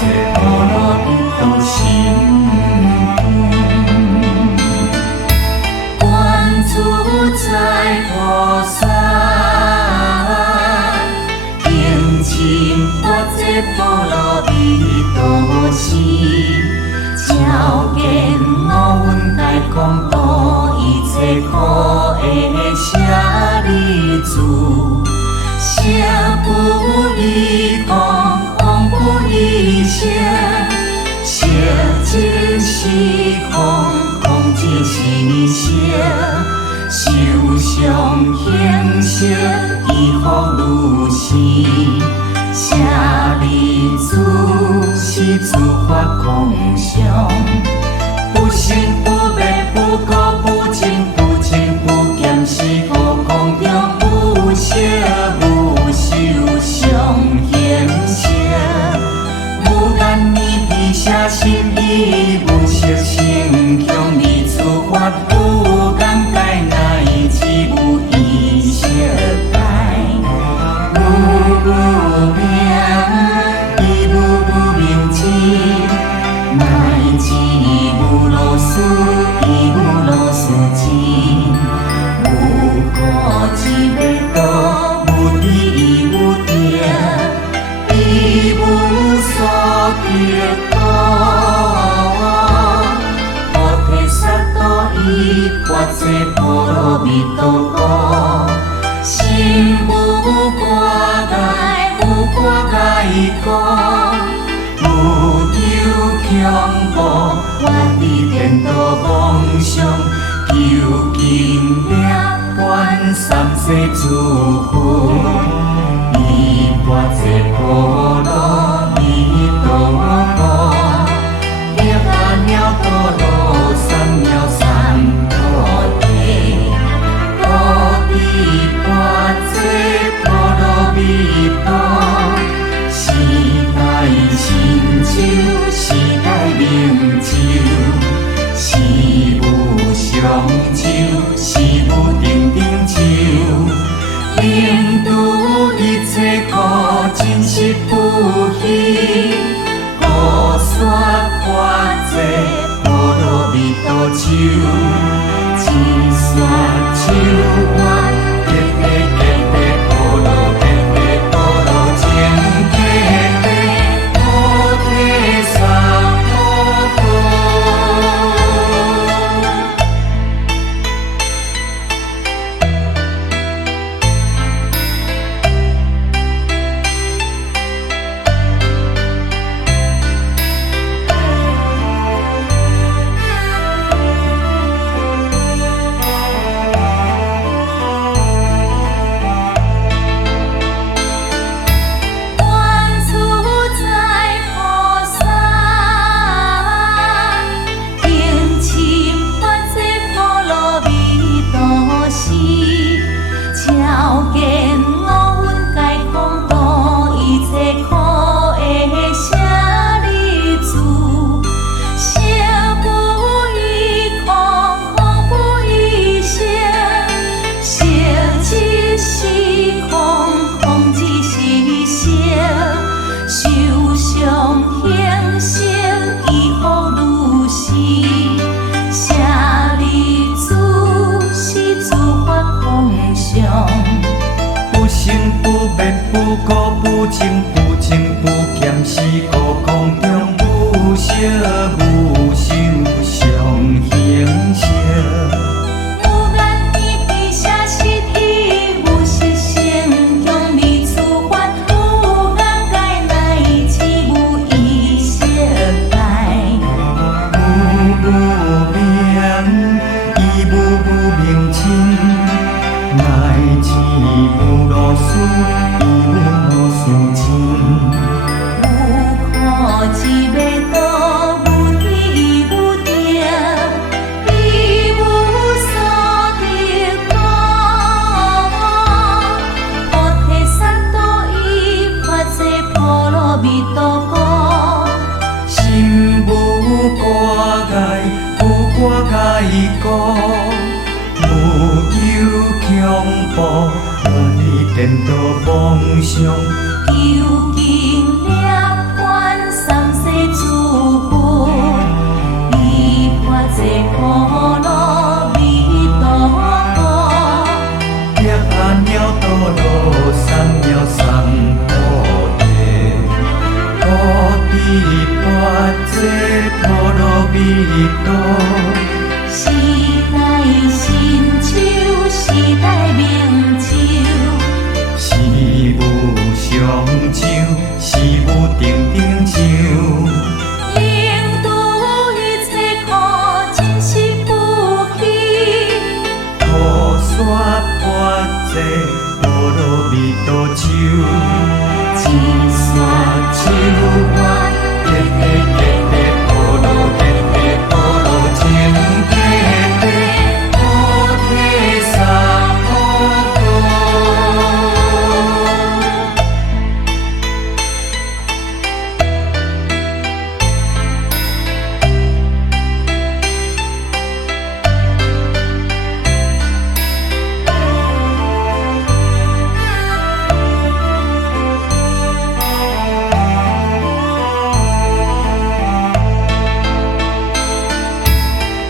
这波罗蜜多心愿，观自在菩萨，敬请发这波罗蜜多心，照见我阮大公度一切苦的舍利子。舍不离空，空不离舍，舍即是空，空即是舍，受想行识依福如是，舍利子是诸法空相，不生不灭不垢不净不净不减是无空中不舍无受想行识，无间念彼舍心意，无色声香味触法，无感慨乃至无意识界，无明亦无明智，乃至无老师亦无老师智，无果之味道。亦无所得菩提萨埵依法这波罗蜜多故，心无挂碍，无挂碍故，无求强迫，愿以天道梦想，究竟涅槃三世诸佛。我这波罗蜜多故，涅槃了多罗三藐三菩提，菩提我这波罗蜜多，时代成就，时代成就，是无上就，是无定定就，令度一切苦。真实不虚，菩萨发这波罗蜜多手，一刷手愿，结结结结波罗结结波罗情结结菩提萨埵多。不垢不净不净不减是故空中无色无受想行识，无间念彼舍心意，无色声香味触法，无感慨乃至无意识界，无明亦无明尽，乃至无老师。之味道，无地无定，亦无所得果。菩提萨埵依法这波罗蜜多故，心无挂碍，无挂碍故，无求强迫，愿以天道梦想。究竟涅槃三跋这波罗蜜多。时代新酒，时代名酒，是无上酒，是无定定酒。引导一切可真实不虚。土沙跋这波罗蜜多酒，一山酒愿结结结结波罗结结波罗情结结，菩提萨婆诃。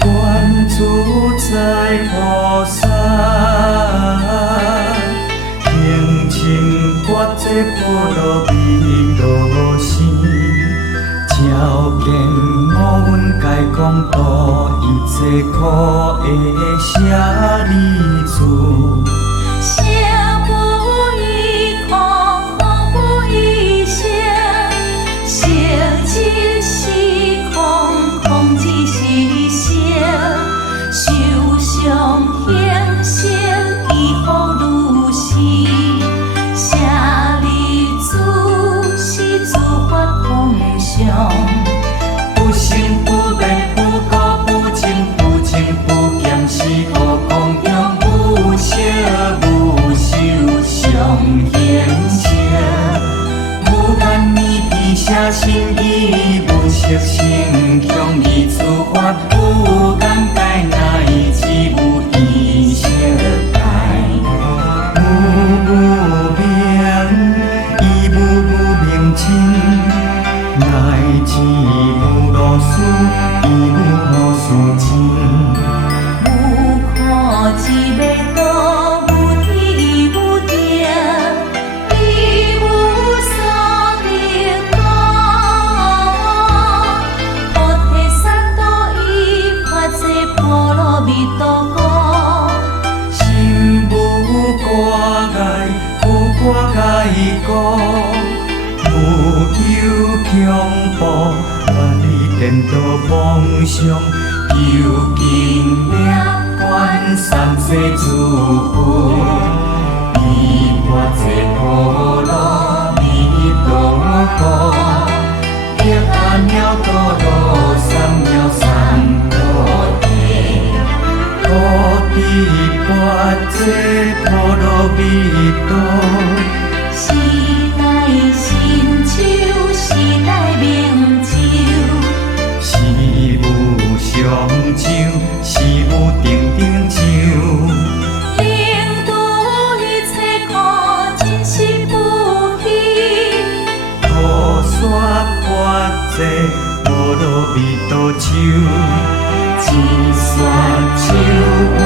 观自在菩萨，行深觉这波罗蜜多时，照见五蕴皆空度一切苦的舍利处。舍不异空，空不异舍，舍即是空，空即是舍。受伤行性依复如是，舍利子是诸法空的相。不生不灭不垢不净不净不减是无空中无色无受上现色，无间密闭舍心意无色性强义诸法无间界乃至无意识界，无明亦无明尽，乃至无老死亦无老死尽。无可之未到，无天无地，亦无所得果。菩提萨埵依发这波罗蜜多故，心无挂碍，无挂碍故，无有强迫，万里颠倒梦想，究竟涅槃三世诸佛，依跋这波罗蜜多故，一阿耨多罗三藐三菩提。菩提跋这波罗蜜多，时代新酒，时代名酒，是无上酒，是无定定酒。引导一切可真实不虚。土沙跋这波罗蜜多酒，一山酒愿